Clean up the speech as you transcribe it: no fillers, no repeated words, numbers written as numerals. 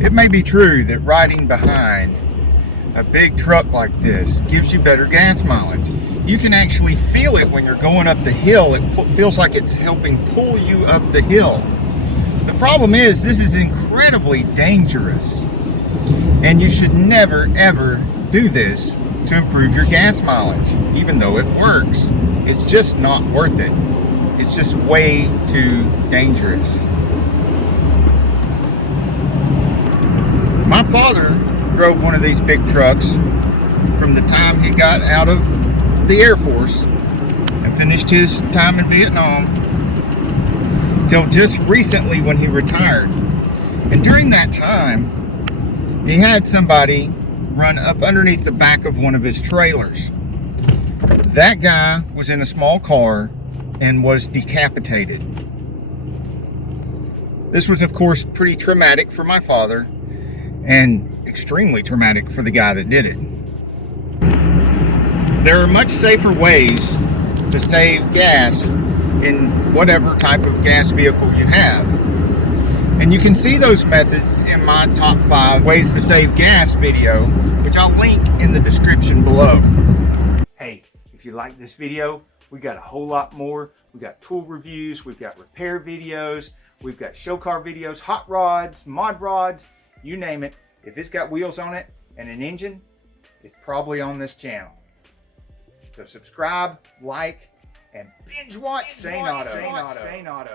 It may be true that riding behind a big truck like this gives you better gas mileage. You can actually feel it when you're going up the hill. It feels like it's helping pull you up the hill. The problem is, this is incredibly dangerous, and you should never ever do this to improve your gas mileage. Even though it works, it's just not worth it. It's just way too dangerous. My father drove one of these big trucks from the time he got out of the Air Force and finished his time in Vietnam till just recently when he retired. And during that time, he had somebody run up underneath the back of one of his trailers. That guy was in a small car and was decapitated. This was, of course, pretty traumatic for my father, and extremely traumatic for the guy that did it. There are much safer ways to save gas in whatever type of gas vehicle you have. And you can see those methods in my top 5 ways to save gas video, which I'll link in the description below. Hey, if you like this video, we got a whole lot more. We got tool reviews, we've got repair videos, we've got show car videos, hot rods, mod rods, you name it. If it's got wheels on it and an engine, it's probably on this channel. So subscribe, like, and binge watch Saneauto.